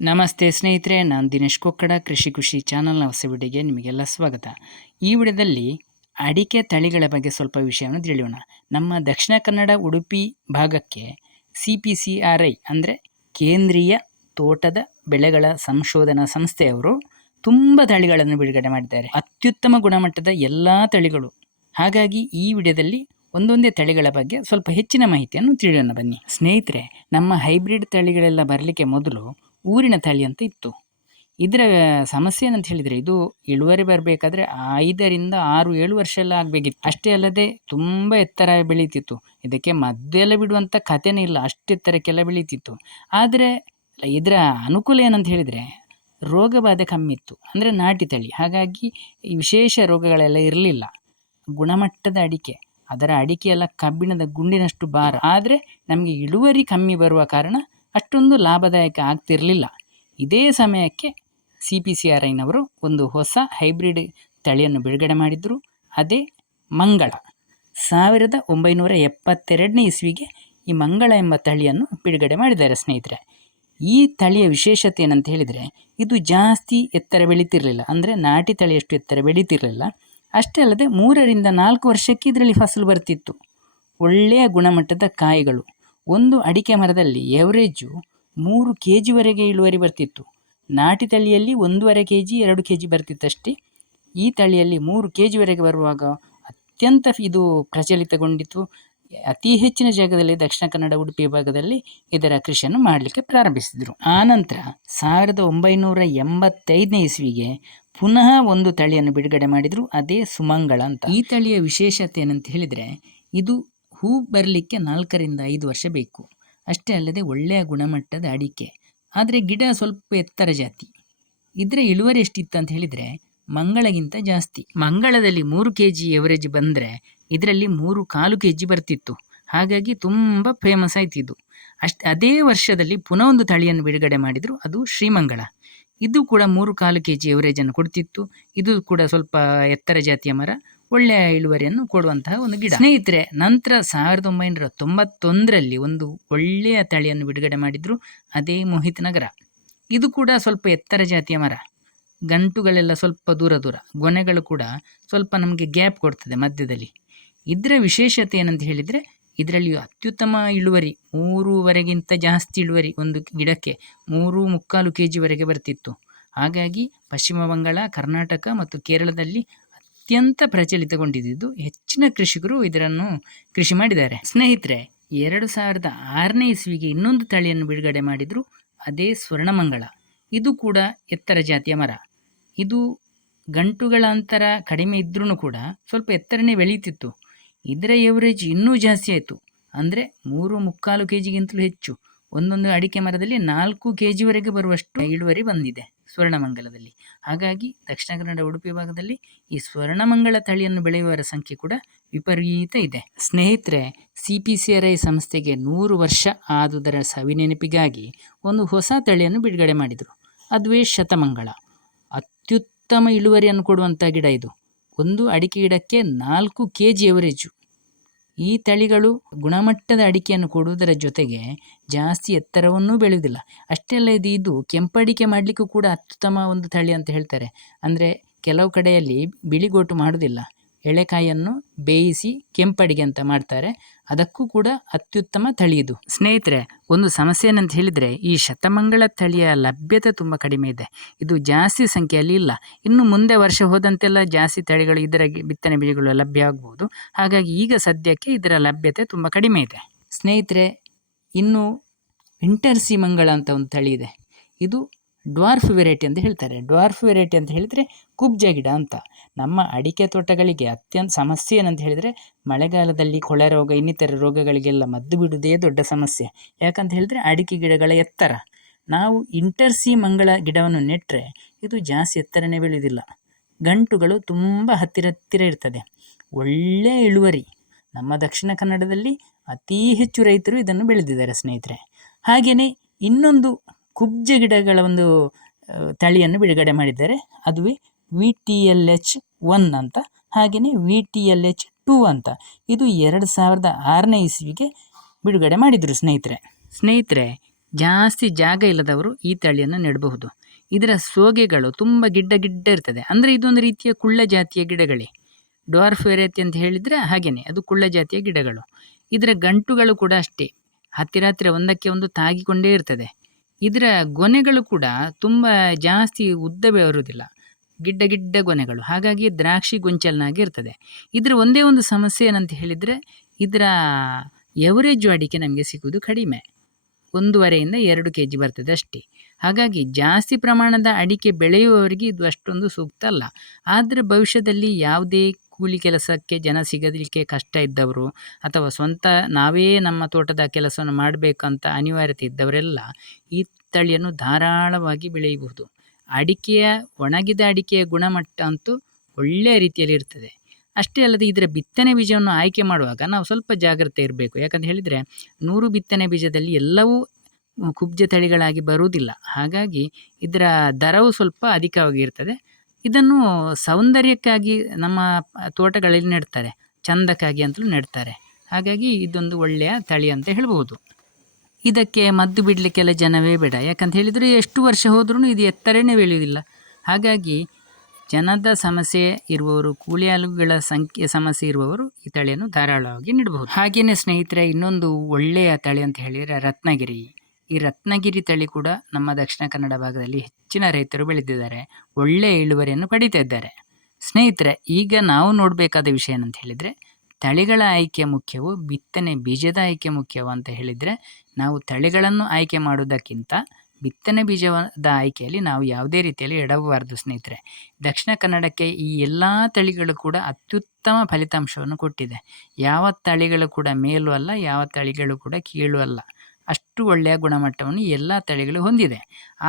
ನಮಸ್ತೆ ಸ್ನೇಹಿತರೆ, ನಾನು ದಿನೇಶ್ ಕೊಕ್ಕಡ, ಕೃಷಿ ಖುಷಿ ಚಾನಲ್ನ ಹೊಸ ವಿಡಿಯೋಗೆ ನಿಮಗೆಲ್ಲ ಸ್ವಾಗತ. ಈ ವಿಡಿಯೋದಲ್ಲಿ ಅಡಿಕೆ ತಳಿಗಳ ಬಗ್ಗೆ ಸ್ವಲ್ಪ ವಿಷಯವನ್ನು ತಿಳಿಯೋಣ. ನಮ್ಮ ದಕ್ಷಿಣ ಕನ್ನಡ ಉಡುಪಿ ಭಾಗಕ್ಕೆ CPCRI ಅಂದರೆ ಕೇಂದ್ರೀಯ ತೋಟದ ಬೆಳೆಗಳ ಸಂಶೋಧನಾ ಸಂಸ್ಥೆಯವರು ತುಂಬ ತಳಿಗಳನ್ನು ಬಿಡುಗಡೆ ಮಾಡಿದ್ದಾರೆ. ಅತ್ಯುತ್ತಮ ಗುಣಮಟ್ಟದ ಎಲ್ಲ ತಳಿಗಳು. ಹಾಗಾಗಿ ಈ ವಿಡಿಯೋದಲ್ಲಿ ಒಂದೊಂದೇ ತಳಿಗಳ ಬಗ್ಗೆ ಸ್ವಲ್ಪ ಹೆಚ್ಚಿನ ಮಾಹಿತಿಯನ್ನು ತಿಳಿಯೋಣ ಬನ್ನಿ. ಸ್ನೇಹಿತರೆ, ನಮ್ಮ ಹೈಬ್ರಿಡ್ ತಳಿಗಳೆಲ್ಲ ಬರಲಿಕ್ಕೆ ಮೊದಲು ಊರಿನ ತಳಿ ಅಂತ ಇತ್ತು. ಇದರ ಸಮಸ್ಯೆ ಏನಂತ ಹೇಳಿದರೆ, ಇದು ಇಳುವರಿ ಬರಬೇಕಾದ್ರೆ 5ರಿಂದ 6-7 ವರ್ಷ ಎಲ್ಲ ಆಗಬೇಕಿತ್ತು. ಅಷ್ಟೇ ಅಲ್ಲದೆ ತುಂಬ ಎತ್ತರ ಬೆಳೀತಿತ್ತು. ಇದಕ್ಕೆ ಮದ್ದೆಲ್ಲ ಬಿಡುವಂಥ ಕಥೆನೇ ಇಲ್ಲ, ಅಷ್ಟು ಎತ್ತರಕ್ಕೆಲ್ಲ ಬೆಳೀತಿತ್ತು. ಆದರೆ ಇದರ ಅನುಕೂಲ ಏನಂತ ಹೇಳಿದರೆ, ರೋಗ ಬಾಧೆ ಕಮ್ಮಿ ಇತ್ತು. ಅಂದರೆ ನಾಟಿ ತಳಿ, ಹಾಗಾಗಿ ಈ ವಿಶೇಷ ರೋಗಗಳೆಲ್ಲ ಇರಲಿಲ್ಲ. ಗುಣಮಟ್ಟದ ಅಡಿಕೆ, ಅದರ ಅಡಿಕೆ ಎಲ್ಲ ಕಬ್ಬಿಣದ ಗುಂಡಿನಷ್ಟು ಭಾರ. ಆದರೆ ನಮಗೆ ಇಳುವರಿ ಕಮ್ಮಿ ಬರುವ ಕಾರಣ ಅಷ್ಟೊಂದು ಲಾಭದಾಯಕ ಆಗ್ತಿರಲಿಲ್ಲ. ಇದೇ ಸಮಯಕ್ಕೆ CPCRIನವರು ಒಂದು ಹೊಸ ಹೈಬ್ರಿಡ್ ತಳಿಯನ್ನು ಬಿಡುಗಡೆ ಮಾಡಿದರು. ಅದೇ ಮಂಗಳ. 1972ನೇ ಇಸ್ವಿಗೆ ಈ ಮಂಗಳ ಎಂಬ ತಳಿಯನ್ನು ಬಿಡುಗಡೆ ಮಾಡಿದ್ದಾರೆ ಸ್ನೇಹಿತರೆ. ಈ ತಳಿಯ ವಿಶೇಷತೆ ಏನಂತ ಹೇಳಿದರೆ, ಇದು ಜಾಸ್ತಿ ಎತ್ತರ ಬೆಳೀತಿರಲಿಲ್ಲ. ಅಂದರೆ ನಾಟಿ ತಳಿಯಷ್ಟು ಎತ್ತರ ಬೆಳೀತಿರಲಿಲ್ಲ. ಅಷ್ಟೇ ಅಲ್ಲದೆ 3ರಿಂದ 4 ವರ್ಷಕ್ಕೆ ಇದರಲ್ಲಿ ಫಸಲು ಬರ್ತಿತ್ತು. ಒಳ್ಳೆಯ ಗುಣಮಟ್ಟದ ಕಾಯಿಗಳು. ಒಂದು ಅಡಿಕೆ ಮರದಲ್ಲಿ ಎವರೇಜು 3 kgವರೆಗೆ ಇಳುವರಿ ಬರ್ತಿತ್ತು. ನಾಟಿ ತಳಿಯಲ್ಲಿ 1.5 kg 2 kg ಬರ್ತಿತ್ತಷ್ಟೇ. ಈ ತಳಿಯಲ್ಲಿ 3 kgವರೆಗೆ ಬರುವಾಗ ಅತ್ಯಂತ ಇದು ಪ್ರಚಲಿತಗೊಂಡಿತು. ಅತಿ ಹೆಚ್ಚಿನ ಜಾಗದಲ್ಲಿ ದಕ್ಷಿಣ ಕನ್ನಡ ಉಡುಪಿ ಭಾಗದಲ್ಲಿ ಇದರ ಕೃಷಿಯನ್ನು ಮಾಡಲಿಕ್ಕೆ ಪ್ರಾರಂಭಿಸಿದರು. ಆನಂತರ 1985ನೇ ಇಸ್ವಿಗೆ ಪುನಃ ಒಂದು ತಳಿಯನ್ನು ಬಿಡುಗಡೆ ಮಾಡಿದರು. ಅದೇ ಸುಮಂಗಳ ಅಂತ. ಈ ತಳಿಯ ವಿಶೇಷತೆ ಏನಂತ ಹೇಳಿದರೆ, ಇದು ಹೂ ಬರಲಿಕ್ಕೆ 4ರಿಂದ 5 ವರ್ಷ ಬೇಕು. ಅಷ್ಟೇ ಅಲ್ಲದೆ ಒಳ್ಳೆಯ ಗುಣಮಟ್ಟದ ಅಡಿಕೆ. ಆದರೆ ಗಿಡ ಸ್ವಲ್ಪ ಎತ್ತರ ಜಾತಿ. ಇದರ ಇಳುವರಿ ಎಷ್ಟಿತ್ತು ಅಂತ ಹೇಳಿದರೆ, ಮಂಗಳಗಿಂತ ಜಾಸ್ತಿ. ಮಂಗಳದಲ್ಲಿ 3 kg ಎವರೇಜ್ ಬಂದರೆ ಇದರಲ್ಲಿ 3.25 kg ಬರ್ತಿತ್ತು. ಹಾಗಾಗಿ ತುಂಬ ಫೇಮಸ್ ಆಯ್ತಿದ್ದು. ಅದೇ ವರ್ಷದಲ್ಲಿ ಪುನಃ ಒಂದು ತಳಿಯನ್ನು ಬಿಡುಗಡೆ ಮಾಡಿದರು. ಅದು ಶ್ರೀಮಂಗಳ. ಇದು ಕೂಡ 3.25 kg ಎವರೇಜನ್ನು ಕೊಡ್ತಿತ್ತು. ಇದು ಕೂಡ ಸ್ವಲ್ಪ ಎತ್ತರ ಜಾತಿಯ ಮರ, ಒಳ್ಳೆಯ ಇಳುವರಿಯನ್ನು ಕೊಡುವಂತಹ ಒಂದು ಗಿಡ. ಸ್ನೇಹಿತರೆ, ನಂತರ 1991ರಲ್ಲಿ ಒಂದು ಒಳ್ಳೆಯ ತಳಿಯನ್ನು ಬಿಡುಗಡೆ ಮಾಡಿದರು. ಅದೇ ಮೋಹಿತ್ ನಗರ. ಇದು ಕೂಡ ಸ್ವಲ್ಪ ಎತ್ತರ ಜಾತಿಯ ಮರ. ಗಂಟುಗಳೆಲ್ಲ ಸ್ವಲ್ಪ ದೂರ ದೂರ, ಗೊನೆಗಳು ಕೂಡ ಸ್ವಲ್ಪ ನಮಗೆ ಗ್ಯಾಪ್ ಕೊಡ್ತದೆ ಮಧ್ಯದಲ್ಲಿ. ಇದರ ವಿಶೇಷತೆ ಏನಂತ ಹೇಳಿದರೆ, ಇದರಲ್ಲಿ ಅತ್ಯುತ್ತಮ ಇಳುವರಿ, 3ವರೆಗಿಂತ ಜಾಸ್ತಿ ಇಳುವರಿ. ಒಂದು ಗಿಡಕ್ಕೆ 3.25 kgವರೆಗೆ ಬರ್ತಿತ್ತು. ಹಾಗಾಗಿ ಪಶ್ಚಿಮ ಬಂಗಾಳ, ಕರ್ನಾಟಕ ಮತ್ತು ಕೇರಳದಲ್ಲಿ ಅತ್ಯಂತ ಪ್ರಚಲಿತಗೊಂಡಿದ್ದು. ಹೆಚ್ಚಿನ ಕೃಷಿಕರು ಇದನ್ನು ಕೃಷಿ ಮಾಡಿದ್ದಾರೆ. ಸ್ನೇಹಿತರೆ, 2006ನೇ ಇಸ್ವಿಗೆ ಇನ್ನೊಂದು ತಳಿಯನ್ನು ಬಿಡುಗಡೆ ಮಾಡಿದರು. ಅದೇ ಸ್ವರ್ಣಮಂಗಳ. ಇದು ಕೂಡ ಎತ್ತರ ಜಾತಿಯ ಮರ. ಇದು ಗಂಟುಗಳ ಅಂತರ ಕಡಿಮೆ ಇದ್ರೂ ಕೂಡ ಸ್ವಲ್ಪ ಎತ್ತರನೇ ಬೆಳೀತಿತ್ತು. ಇದರ ಎವರೇಜ್ ಇನ್ನೂ ಜಾಸ್ತಿ ಆಯಿತು. ಅಂದರೆ 3.25 kgಗಿಂತಲೂ ಹೆಚ್ಚು. ಒಂದೊಂದು ಅಡಿಕೆ ಮರದಲ್ಲಿ 4 kgವರೆಗೆ ಬರುವಷ್ಟು ಇಳುವರಿ ಬಂದಿದೆ ಸ್ವರ್ಣಮಂಗಲದಲ್ಲಿ. ಹಾಗಾಗಿ ದಕ್ಷಿಣ ಕನ್ನಡ ಉಡುಪಿ ಭಾಗದಲ್ಲಿ ಈ ಸ್ವರ್ಣಮಂಗಳ ತಳಿಯನ್ನು ಬೆಳೆಯುವವರ ಸಂಖ್ಯೆ ಕೂಡ ವಿಪರೀತ ಇದೆ. ಸ್ನೇಹಿತರೆ, CPCRI ಸಂಸ್ಥೆಗೆ 100 ವರ್ಷ ಆದುದರ ಸವಿನೆನಪಿಗಾಗಿ ಒಂದು ಹೊಸ ತಳಿಯನ್ನು ಬಿಡುಗಡೆ ಮಾಡಿದರು. ಅದುವೇ ಶತಮಂಗಳ. ಅತ್ಯುತ್ತಮ ಇಳುವರಿಯನ್ನು ಕೊಡುವಂಥ ಗಿಡ ಇದು. ಒಂದು ಅಡಿಕೆ ಗಿಡಕ್ಕೆ 4 kg ಎವರೇಜು. ಈ ತಳಿಗಳು ಗುಣಮಟ್ಟದ ಅಡಿಕೆಯನ್ನು ಕೊಡುವುದರ ಜೊತೆಗೆ ಜಾಸ್ತಿ ಎತ್ತರವನ್ನೂ ಬೆಳೆಯುವುದಿಲ್ಲ. ಅಷ್ಟೇ ಅಲ್ಲ, ಇದು ಕೆಂಪಡಿಕೆ ಮಾಡಲಿಕ್ಕೂ ಕೂಡ ಅತ್ಯುತ್ತಮ ಒಂದು ತಳಿ ಅಂತ ಹೇಳ್ತಾರೆ. ಅಂದರೆ ಕೆಲವು ಕಡೆಯಲ್ಲಿ ಬಿಳಿಗೋಟು ಮಾಡುವುದಿಲ್ಲ, ಎಳೆಕಾಯಿಯನ್ನು ಬೇಯಿಸಿ ಕೆಂಪಡಿಗೆ ಅಂತ ಮಾಡ್ತಾರೆ. ಅದಕ್ಕೂ ಕೂಡ ಅತ್ಯುತ್ತಮ ತಳಿ ಇದು. ಸ್ನೇಹಿತರೆ, ಒಂದು ಸಮಸ್ಯೆ ಏನಂತ ಹೇಳಿದರೆ, ಈ ಶತಮಂಗಳ ತಳಿಯ ಲಭ್ಯತೆ ತುಂಬ ಕಡಿಮೆ ಇದೆ. ಇದು ಜಾಸ್ತಿ ಸಂಖ್ಯೆಯಲ್ಲಿ ಇಲ್ಲ. ಇನ್ನು ಮುಂದೆ ವರ್ಷ ಹೋದಂತೆಲ್ಲ ಜಾಸ್ತಿ ತಳಿಗಳು, ಇದರ ಬಿತ್ತನೆ ಬೀಜಗಳು ಲಭ್ಯ ಆಗ್ಬೋದು. ಹಾಗಾಗಿ ಈಗ ಸದ್ಯಕ್ಕೆ ಇದರ ಲಭ್ಯತೆ ತುಂಬ ಕಡಿಮೆ ಇದೆ. ಸ್ನೇಹಿತರೆ, ಇನ್ನು ವಿಂಟರ್ ಮಂಗಳ ಅಂತ ಒಂದು ತಳಿ ಇದೆ. ಇದು ಡ್ವಾರ್ಫ್ ವೆರೈಟಿ ಅಂತ ಹೇಳ್ತಾರೆ. ಡ್ವಾರ್ಫ್ ವೆರೈಟಿ ಅಂತ ಹೇಳಿದರೆ ಕುಬ್ಜ ಗಿಡ ಅಂತ. ನಮ್ಮ ಅಡಿಕೆ ತೋಟಗಳಿಗೆ ಅತ್ಯಂತ ಸಮಸ್ಯೆ ಏನಂತ ಹೇಳಿದರೆ, ಮಳೆಗಾಲದಲ್ಲಿ ಕೊಳೆ ರೋಗ, ಇನ್ನಿತರ ರೋಗಗಳಿಗೆಲ್ಲ ಮದ್ದು ಬಿಡುವುದೇ ದೊಡ್ಡ ಸಮಸ್ಯೆ. ಯಾಕಂತ ಹೇಳಿದರೆ ಅಡಿಕೆ ಗಿಡಗಳ ಎತ್ತರ. ನಾವು ಇಂಟರ್ ಮಂಗಳ ಗಿಡವನ್ನು ನೆಟ್ಟರೆ ಇದು ಜಾಸ್ತಿ ಎತ್ತರನೇ ಬೆಳೆಯುವುದಿಲ್ಲ. ಗಂಟುಗಳು ತುಂಬ ಹತ್ತಿರ ಇರ್ತದೆ. ಒಳ್ಳೆಯ ಇಳುವರಿ. ನಮ್ಮ ದಕ್ಷಿಣ ಕನ್ನಡದಲ್ಲಿ ಅತಿ ಹೆಚ್ಚು ರೈತರು ಇದನ್ನು ಬೆಳೆದಿದ್ದಾರೆ ಸ್ನೇಹಿತರೆ. ಹಾಗೆಯೇ ಇನ್ನೊಂದು ಕುಬ್ಜ ಗಿಡಗಳ ಒಂದು ತಳಿಯನ್ನು ಬಿಡುಗಡೆ ಮಾಡಿದ್ದಾರೆ. ಅದುವೇ VTLH1 ಅಂತ, ಹಾಗೆಯೇ VTLH2 ಅಂತ. ಇದು 2006ನೇ ಇಸ್ವಿಗೆ ಬಿಡುಗಡೆ ಮಾಡಿದರು ಸ್ನೇಹಿತರೆ. ಜಾಸ್ತಿ ಜಾಗ ಇಲ್ಲದವರು ಈ ತಳಿಯನ್ನು ನೆಡಬಹುದು. ಇದರ ಸೋಗೆಗಳು ತುಂಬ ಗಿಡ್ಡ ಗಿಡ್ಡ ಇರ್ತದೆ. ಅಂದರೆ ಇದೊಂದು ರೀತಿಯ ಕುಳ್ಳ ಜಾತಿಯ ಗಿಡಗಳೇ. ಡ್ವಾರ್ಫ್ ವೆರೈಟಿ ಅಂತ ಹೇಳಿದರೆ ಹಾಗೆಯೇ ಅದು ಕುಳ್ಳ ಜಾತಿಯ ಗಿಡಗಳು. ಇದರ ಗಂಟುಗಳು ಕೂಡ ಅಷ್ಟೇ, ಹತ್ತಿರ ಒಂದಕ್ಕೆ ಒಂದು ತಾಗಿಕೊಂಡೇ ಇರ್ತದೆ. ಇದರ ಗೊನೆಗಳು ಕೂಡ ತುಂಬ ಜಾಸ್ತಿ ಉದ್ದ ಬರುವುದಿಲ್ಲ, ಗಿಡ್ಡ ಗಿಡ್ಡ ಗೊನೆಗಳು. ಹಾಗಾಗಿ ದ್ರಾಕ್ಷಿ ಗೊಂಚಲ್ನಾಗಿ ಇರ್ತದೆ. ಇದರ ಒಂದೇ ಒಂದು ಸಮಸ್ಯೆ ಏನಂತ ಹೇಳಿದರೆ, ಇದರ ಎವರೇಜು ಅಡಿಕೆ ನಮಗೆ ಸಿಗುವುದು ಕಡಿಮೆ, 1.5 ಇಂದ 2 kg ಬರ್ತದೆ ಅಷ್ಟೇ. ಹಾಗಾಗಿ ಜಾಸ್ತಿ ಪ್ರಮಾಣದ ಅಡಿಕೆ ಬೆಳೆಯುವವರಿಗೆ ಇದು ಅಷ್ಟೊಂದು ಸೂಕ್ತ ಅಲ್ಲ. ಆದರೆ ಭವಿಷ್ಯದಲ್ಲಿ ಯಾವುದೇ ಕೂಲಿ ಕೆಲಸಕ್ಕೆ ಜನ ಸಿಗಲಿಕ್ಕೆ ಕಷ್ಟ ಇದ್ದವರು, ಅಥವಾ ಸ್ವಂತ ನಾವೇ ನಮ್ಮ ತೋಟದ ಕೆಲಸವನ್ನು ಮಾಡಬೇಕಂತ ಅನಿವಾರ್ಯತೆ ಇದ್ದವರೆಲ್ಲ ಈ ತಳಿಯನ್ನು ಧಾರಾಳವಾಗಿ ಬೆಳೆಯಬಹುದು. ಒಣಗಿದ ಅಡಿಕೆಯ ಗುಣಮಟ್ಟ ಅಂತೂ ಒಳ್ಳೆಯ ರೀತಿಯಲ್ಲಿ ಇರ್ತದೆ. ಅಷ್ಟೇ ಅಲ್ಲದೆ ಇದರ ಬಿತ್ತನೆ ಬೀಜವನ್ನು ಆಯ್ಕೆ ಮಾಡುವಾಗ ನಾವು ಸ್ವಲ್ಪ ಜಾಗ್ರತೆ ಇರಬೇಕು. ಯಾಕಂತ ಹೇಳಿದರೆ 100 ಬಿತ್ತನೆ ಬೀಜದಲ್ಲಿ ಎಲ್ಲವೂ ಕುಬ್ಜ ತಳಿಗಳಾಗಿ ಬರುವುದಿಲ್ಲ. ಹಾಗಾಗಿ ಇದರ ದರವು ಸ್ವಲ್ಪ ಅಧಿಕವಾಗಿರ್ತದೆ. ಇದನ್ನು ಸೌಂದರ್ಯಕ್ಕಾಗಿ ನಮ್ಮ ತೋಟಗಳಲ್ಲಿ ನೆಡ್ತಾರೆ, ಚಂದಕ್ಕಾಗಿ ಅಂತಲೂ ನೆಡ್ತಾರೆ. ಹಾಗಾಗಿ ಇದೊಂದು ಒಳ್ಳೆಯ ತಳಿ ಅಂತ ಹೇಳ್ಬೋದು. ಇದಕ್ಕೆ ಮದ್ದು ಬಿಡಲಿಕ್ಕೆಲ್ಲ ಜನವೇ ಬೇಡ. ಯಾಕಂತ ಹೇಳಿದರೆ ಎಷ್ಟು ವರ್ಷ ಹೋದ್ರೂ ಇದು ಎತ್ತರನೇ ಬೆಳೆಯುವುದಿಲ್ಲ. ಹಾಗಾಗಿ ಜನದ ಸಮಸ್ಯೆ ಇರುವವರು, ಕೂಲಿ ಆಳುಗಳ ಸಮಸ್ಯೆ ಇರುವವರು ಈ ತಳಿಯನ್ನು ಧಾರಾಳವಾಗಿ ನೆಡಬಹುದು. ಹಾಗೆಯೇ ಸ್ನೇಹಿತರೆ, ಇನ್ನೊಂದು ಒಳ್ಳೆಯ ತಳಿ ಅಂತ ಹೇಳಿದರೆ ರತ್ನಗಿರಿ. ಈ ರತ್ನಗಿರಿ ತಳಿ ಕೂಡ ನಮ್ಮ ದಕ್ಷಿಣ ಕನ್ನಡ ಭಾಗದಲ್ಲಿ ಹೆಚ್ಚಿನ ರೈತರು ಬೆಳೆದಿದ್ದಾರೆ, ಒಳ್ಳೆಯ ಇಳುವರಿಯನ್ನು ಪಡಿತಾ ಇದ್ದಾರೆ. ಸ್ನೇಹಿತರೆ, ಈಗ ನಾವು ನೋಡಬೇಕಾದ ವಿಷಯ ಏನಂತ ಹೇಳಿದರೆ, ತಳಿಗಳ ಆಯ್ಕೆ ಮುಖ್ಯವೋ ಬಿತ್ತನೆ ಬೀಜದ ಆಯ್ಕೆ ಮುಖ್ಯವೋ ಅಂತ ಹೇಳಿದರೆ, ನಾವು ತಳಿಗಳನ್ನು ಆಯ್ಕೆ ಮಾಡುವುದಕ್ಕಿಂತ ಬಿತ್ತನೆ ಬೀಜದ ಆಯ್ಕೆಯಲ್ಲಿ ನಾವು ಯಾವುದೇ ರೀತಿಯಲ್ಲಿ ಎಡವಬಾರದು ಸ್ನೇಹಿತರೆ. ದಕ್ಷಿಣ ಕನ್ನಡಕ್ಕೆ ಈ ಎಲ್ಲ ತಳಿಗಳು ಕೂಡ ಅತ್ಯುತ್ತಮ ಫಲಿತಾಂಶವನ್ನು ಕೊಟ್ಟಿದೆ. ಯಾವ ತಳಿಗಳು ಕೂಡ ಮೇಲೂ ಅಲ್ಲ, ಯಾವ ತಳಿಗಳು ಕೂಡ ಕೀಳು ಅಲ್ಲ. ಅಷ್ಟು ಒಳ್ಳೆಯ ಗುಣಮಟ್ಟವನ್ನು ಎಲ್ಲ ತಳಿಗಳು ಹೊಂದಿದೆ.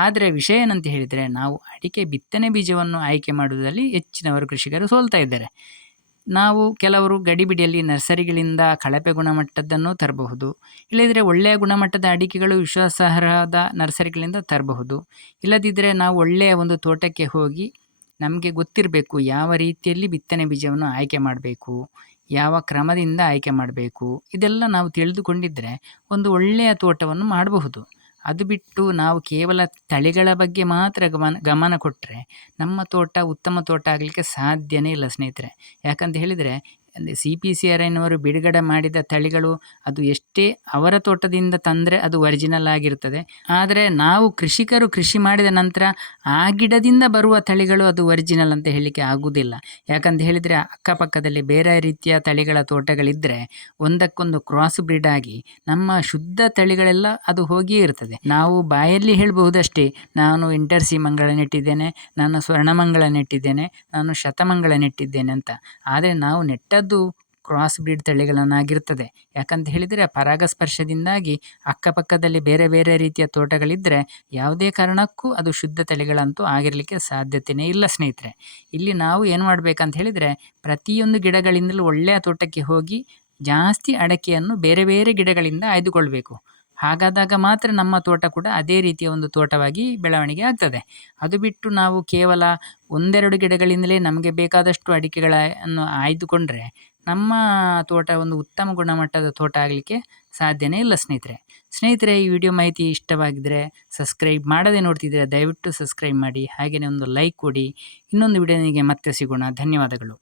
ಆದರೆ ವಿಷಯ ಏನಂತ ಹೇಳಿದರೆ, ನಾವು ಅಡಿಕೆ ಬಿತ್ತನೆ ಬೀಜವನ್ನು ಆಯ್ಕೆ ಮಾಡುವುದರಲ್ಲಿ ಹೆಚ್ಚಿನವರು ಕೃಷಿಕರು ಸೋಲ್ತಾ ಇದ್ದಾರೆ. ನಾವು ಕೆಲವರು ಗಡಿಬಿಡಿಯಲ್ಲಿ ನರ್ಸರಿಗಳಿಂದ ಕಳಪೆ ಗುಣಮಟ್ಟದ್ದನ್ನು ತರಬಹುದು, ಇಲ್ಲದಿದ್ದರೆ ಒಳ್ಳೆಯ ಗುಣಮಟ್ಟದ ಅಡಿಕೆಗಳು ವಿಶ್ವಾಸಾರ್ಹದ ನರ್ಸರಿಗಳಿಂದ ತರಬಹುದು. ಇಲ್ಲದಿದ್ದರೆ ನಾವು ಒಳ್ಳೆಯ ಒಂದು ತೋಟಕ್ಕೆ ಹೋಗಿ ನಮಗೆ ಗೊತ್ತಿರಬೇಕು ಯಾವ ರೀತಿಯಲ್ಲಿ ಬಿತ್ತನೆ ಬೀಜವನ್ನು ಆಯ್ಕೆ ಮಾಡಬೇಕು, ಯಾವ ಕ್ರಮದಿಂದ ಆಯ್ಕೆ ಮಾಡಬೇಕು, ಇದೆಲ್ಲ ನಾವು ತಿಳಿದುಕೊಂಡಿದ್ದರೆ ಒಂದು ಒಳ್ಳೆಯ ತೋಟವನ್ನು ಮಾಡಬಹುದು. ಅದು ಬಿಟ್ಟು ನಾವು ಕೇವಲ ತಳಿಗಳ ಬಗ್ಗೆ ಮಾತ್ರ ಗಮನ ಕೊಟ್ಟರೆ ನಮ್ಮ ತೋಟ ಉತ್ತಮ ತೋಟ ಆಗಲಿಕ್ಕೆ ಸಾಧ್ಯನೇ ಇಲ್ಲ ಸ್ನೇಹಿತರೆ. ಯಾಕಂತ ಹೇಳಿದರೆ CPCRI ನವರು ಬಿಡುಗಡೆ ಮಾಡಿದ ತಳಿಗಳು ಅದು ಎಷ್ಟೇ ಅವರ ತೋಟದಿಂದ ತಂದರೆ ಅದು ಒರಿಜಿನಲ್ ಆಗಿರ್ತದೆ. ಆದರೆ ನಾವು ಕೃಷಿಕರು ಕೃಷಿ ಮಾಡಿದ ನಂತರ ಆ ಗಿಡದಿಂದ ಬರುವ ತಳಿಗಳು ಅದು ಒರಿಜಿನಲ್ ಅಂತ ಹೇಳಲಿಕ್ಕೆ ಆಗುವುದಿಲ್ಲ. ಯಾಕಂತ ಹೇಳಿದರೆ ಅಕ್ಕಪಕ್ಕದಲ್ಲಿ ಬೇರೆ ರೀತಿಯ ತಳಿಗಳ ತೋಟಗಳಿದ್ದರೆ ಒಂದಕ್ಕೊಂದು ಕ್ರಾಸ್ ಬ್ರೀಡ್ ಆಗಿ ನಮ್ಮ ಶುದ್ಧ ತಳಿಗಳೆಲ್ಲ ಅದು ಹೋಗಿಯೇ ಇರ್ತದೆ. ನಾವು ಬಾಯಲ್ಲಿ ಹೇಳಬಹುದಷ್ಟೇ, ನಾನು ಇಂಟರ್ಸಿ ಮಂಗಳ ನೆಟ್ಟಿದ್ದೇನೆ, ನಾನು ಸ್ವರ್ಣಮಂಗಳ ನೆಟ್ಟಿದ್ದೇನೆ, ನಾನು ಶತಮಂಗಳ ನೆಟ್ಟಿದ್ದೇನೆ ಅಂತ. ಆದರೆ ನಾವು ನೆಟ್ಟದ್ದು ಕ್ರಾಸ್ ಬ್ರೀಡ್ ತಳಿಗಳನ್ನಾಗಿರ್ತದೆ. ಯಾಕಂತ ಹೇಳಿದರೆ ಪರಾಗಸ್ಪರ್ಶದಿಂದಾಗಿ ಅಕ್ಕಪಕ್ಕದಲ್ಲಿ ಬೇರೆ ಬೇರೆ ರೀತಿಯ ತೋಟಗಳಿದ್ದರೆ ಯಾವುದೇ ಕಾರಣಕ್ಕೂ ಅದು ಶುದ್ಧ ತಳಿಗಳಂತೂ ಆಗಿರಲಿಕ್ಕೆ ಸಾಧ್ಯತೆಯೇ ಇಲ್ಲ ಸ್ನೇಹಿತರೆ. ಇಲ್ಲಿ ನಾವು ಏನು ಮಾಡಬೇಕಂತ ಹೇಳಿದರೆ, ಪ್ರತಿಯೊಂದು ಗಿಡಗಳಿಂದಲೂ ಒಳ್ಳೆಯ ತೋಟಕ್ಕೆ ಹೋಗಿ ಜಾಸ್ತಿ ಅಡಕೆಯನ್ನು ಬೇರೆ ಬೇರೆ ಗಿಡಗಳಿಂದ ಆಯ್ದುಕೊಳ್ಬೇಕು. ಹಾಗಾದಾಗ ಮಾತ್ರ ನಮ್ಮ ತೋಟ ಕೂಡ ಅದೇ ರೀತಿಯ ಒಂದು ತೋಟವಾಗಿ ಬೆಳವಣಿಗೆ ಆಗ್ತದೆ. ಅದು ಬಿಟ್ಟು ನಾವು ಕೇವಲ 1-2 ಗಿಡಗಳಿಂದಲೇ ನಮಗೆ ಬೇಕಾದಷ್ಟು ಅಡಿಕೆಗಳನ್ನು ಆಯ್ದುಕೊಂಡ್ರೆ ನಮ್ಮ ತೋಟ ಒಂದು ಉತ್ತಮ ಗುಣಮಟ್ಟದ ತೋಟ ಆಗಲಿಕ್ಕೆ ಸಾಧ್ಯನೇ ಇಲ್ಲ ಸ್ನೇಹಿತರೆ. ಈ ವಿಡಿಯೋ ಮಾಹಿತಿ ಇಷ್ಟವಾಗಿದ್ದರೆ, ಸಬ್ಸ್ಕ್ರೈಬ್ ಮಾಡದೆ ನೋಡ್ತಿದ್ದರೆ ದಯವಿಟ್ಟು ಸಬ್ಸ್ಕ್ರೈಬ್ ಮಾಡಿ, ಹಾಗೆಯೇ ಒಂದು ಲೈಕ್ ಕೊಡಿ. ಇನ್ನೊಂದು ವಿಡಿಯೋನಿಗೆ ಮತ್ತೆ ಸಿಗೋಣ. ಧನ್ಯವಾದಗಳು.